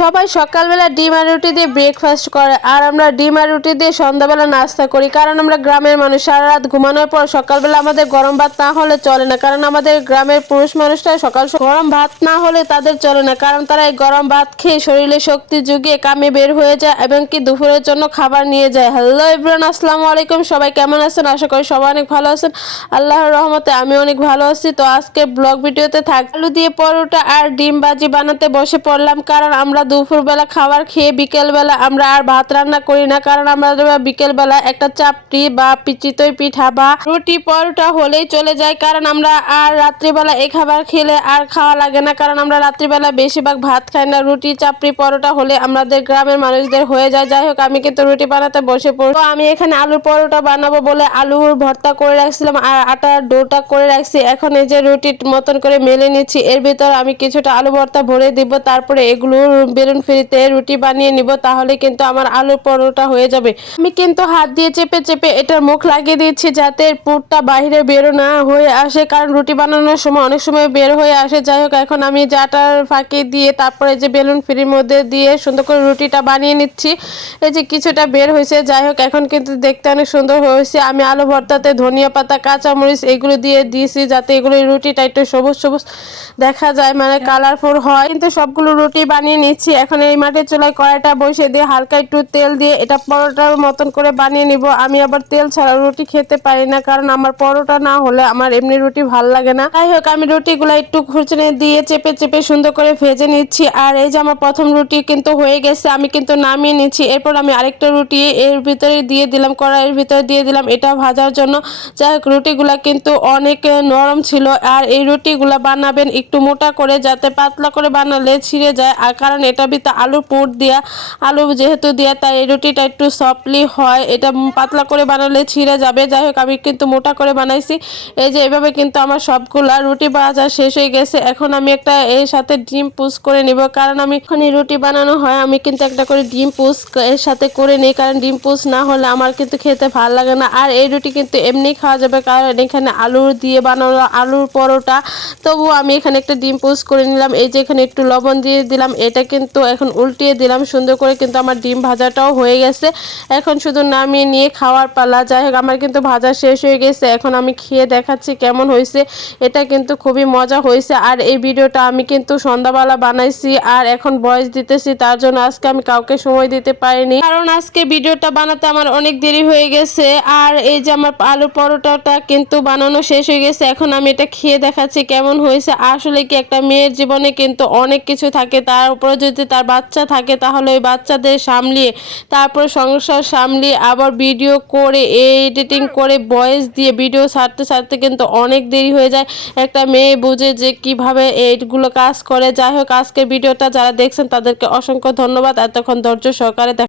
সবাই সকালবেলা ডিম আর রুটি দিয়ে ব্রেকফাস্ট করে, আর আমরা ডিম আর রুটি দিয়ে সন্ধ্যাবেলা নাস্তা করি। কারণ আমরা গ্রামের মানুষ, সারা রাত ঘুমানোর পর সকালবেলা আমাদের গরম ভাত না হলে চলে না। কারণ আমাদের গ্রামের পুরুষ মানুষরা সকাল গরম ভাত না হলে তাদের চলে না। কারণ তারা এই গরম ভাত খেয়ে শরীরে শক্তি জুগিয়ে কামে বের হয়ে যায় এবং কি দুপুরের জন্য খাবার নিয়ে যায়। হ্যালো ইব্রান আসসালামু আলাইকুম। সবাই কেমন আছেন? আশা করি সবাই অনেক ভালো আছেন। আল্লাহর রহমতে আমি অনেক ভালো আছি। তো আজকে ব্লগ ভিডিওতে থাক আলু দিয়ে পরোটা আর ডিম বাজি বানাতে বসে পড়লাম। কারণ আমরা দুপুরবেলা খাবার খেয়ে বিকেলবেলা আমরা আর ভাত রান্না করি না, কারণ আমরা বিকেলবেলা একটা চাপটি বা চিতই পিঠা বা রুটি পরোটা হলেই চলে যায়, কারণ আমরা আর রাত্রিবেলা এই খাবার খেলে আর খাওয়া লাগে না, কারণ আমরা রাত্রিবেলা বেশিরভাগ ভাত খাই না, রুটি চাপড়ি পরোটা হলে আমাদের গ্রামের মানুষদের হয়ে যায়। যাই হোক, আমি কিন্তু রুটি বানাতে বসে পড়ব আমি এখানে আলুর পরোটা বানাবো বলে আলুর ভর্তা করে রাখছিলাম আর আটার ডোটা করে রাখছি। এখন এই যে রুটির মতন করে মেলে নিচ্ছি, এর ভিতর আমি কিছুটা আলু ভর্তা ভরে দিব, তারপরে এগুলো বেলুন ফ্রিতে রুটি বানিয়ে নিব, তাহলে কিন্তু আমার আলুর পরোটা হয়ে যাবে। আমি কিন্তু হাত দিয়ে চেপে চেপে এটার মুখ লাগিয়ে দিচ্ছি যাতে পুরটা বাইরে বেরো না হয়ে আসে, কারণ রুটি বানানোর সময় অনেক সময় বের হয়ে আসে। যাই হোক, এখন আমি জাটার ফাঁকি দিয়ে তারপরে যে বেলুন ফ্রির মধ্যে দিয়ে সুন্দর করে রুটিটা বানিয়ে নিচ্ছি। এই যে কিছুটা বের হয়েছে, যাই হোক, এখন কিন্তু দেখতে অনেক সুন্দর হয়েছে। আমি আলু ভর্তাতে ধনিয়া পাতা, কাঁচামরিচ এগুলো দিয়ে দিয়েছি যাতে এগুলো রুটিটা একটু সবুজ সবুজ দেখা যায় মানে কালারফুল হয়। কিন্তু সবগুলো রুটি বানিয়ে নিচ্ছি। এখন এই মাটির চুলায় কড়াইটা বসে দিয়ে হালকা একটু তেল দিয়ে এটা পরোটার মতন করে বানিয়ে নিব। আমি আবার তেল ছাড়া রুটি খেতে পারি না, কারণ আমার পরোটা না হলে আমার এমনি রুটি ভালো লাগে না। যাই হোক, আমি রুটিগুলো একটু খুচনে দিয়ে চেপে চেপে সুন্দর করে ভেজে নিচ্ছি। আর এই যে আমার প্রথম রুটি কিন্তু হয়ে গেছে, আমি কিন্তু নামিয়ে নিচ্ছি। এরপর আমি আরেকটা রুটি এর ভিতরে দিয়ে দিলাম, কড়াইয়ের ভিতরে দিয়ে দিলাম এটা ভাজার জন্য। যাই হোক, রুটিগুলা কিন্তু অনেক নরম ছিল। আর এই রুটিগুলা বানাবেন একটু মোটা করে, যাতে পাতলা করে বানালে ছিঁড়ে যায়। আর কারণ এটা ভিতরে আলু পুর দিয়া, আলু যেহেতু দিয়া, তাই এই রুটিটা একটু সফটলি হয়। এটা পাতলা করে বানালে ছিঁড়ে যাবে। যাই হোক, আমি কিন্তু মোটা করে বানাইছি। এই যে এভাবে কিন্তু আমার সবগুলা রুটি ভাজা শেষ হয়ে গেছে। এখন আমি একটা এর সাথে ডিম পুষ করে নিব। কারণ আমি এখানে রুটি বানানো হয়, আমি কিন্তু একটা করে ডিম পুষ এর সাথে করে নিই। কারণ ডিম পুষ না হলে আমার কিন্তু খেতে ভালো লাগে না। আর এই রুটি কিন্তু এমনি খাওয়া যাবে। কারণ এখানে আলু দিয়ে বানানো আলুর পরোটা। তবুও আমি এখানে একটা ডিম পুষ করে নিলাম। এই যে এখানে একটু লবণ দিয়ে দিলাম। এটা কিন্তু এখন উল্টিয়ে দিলাম সুন্দর করে, কিন্তু আমার ডিম ভাজাটাও হয়ে গেছে। এখন শুধু নামিয়ে নিয়ে খাওয়ার পালা। যাই হোক, আমার কিন্তু ভাজা শেষ হয়ে গেছে। এখন আমি খেয়ে দেখাচ্ছি কেমন হয়েছে। এটা কিন্তু খুবই মজা হয়েছে। আর এই ভিডিওটা আমি কিন্তু সন্ধ্যাবেলা বানাইছি আর এখন বয়স দিতেছি, তার জন্য আজকে আমি কাউকে সময় দিতে পারিনি। কারণ আজকে ভিডিওটা বানাতে আমার অনেক দেরি হয়ে গেছে। আর এই যে আমার আলু পরোটাটা কিন্তু বানানো শেষ হয়ে গেছে। এখন আমি এটা খেয়ে দেখাচ্ছি কেমন হয়েছে। আসলে কি একটা মেয়ের জীবনে কিন্তু অনেক কিছু থাকে, তার উপরে যদি তার বাচ্চা থাকে তাহলে ওই বাচ্চাদের সামলিয়ে, তারপর সংসার সামলিয়ে আবার ভিডিও করে এডিটিং করে ভয়েস দিয়ে ভিডিও ছাড়তে ছাড়তে কিন্তু অনেক দেরি হয়ে যায়। একটা মেয়ে বুঝে যে কীভাবে এইগুলো কাজ করে। যাই হোক, আজকের ভিডিওটা যারা দেখছেন তাদেরকে অসংখ্য ধন্যবাদ। এতক্ষণ ধৈর্য সহকারে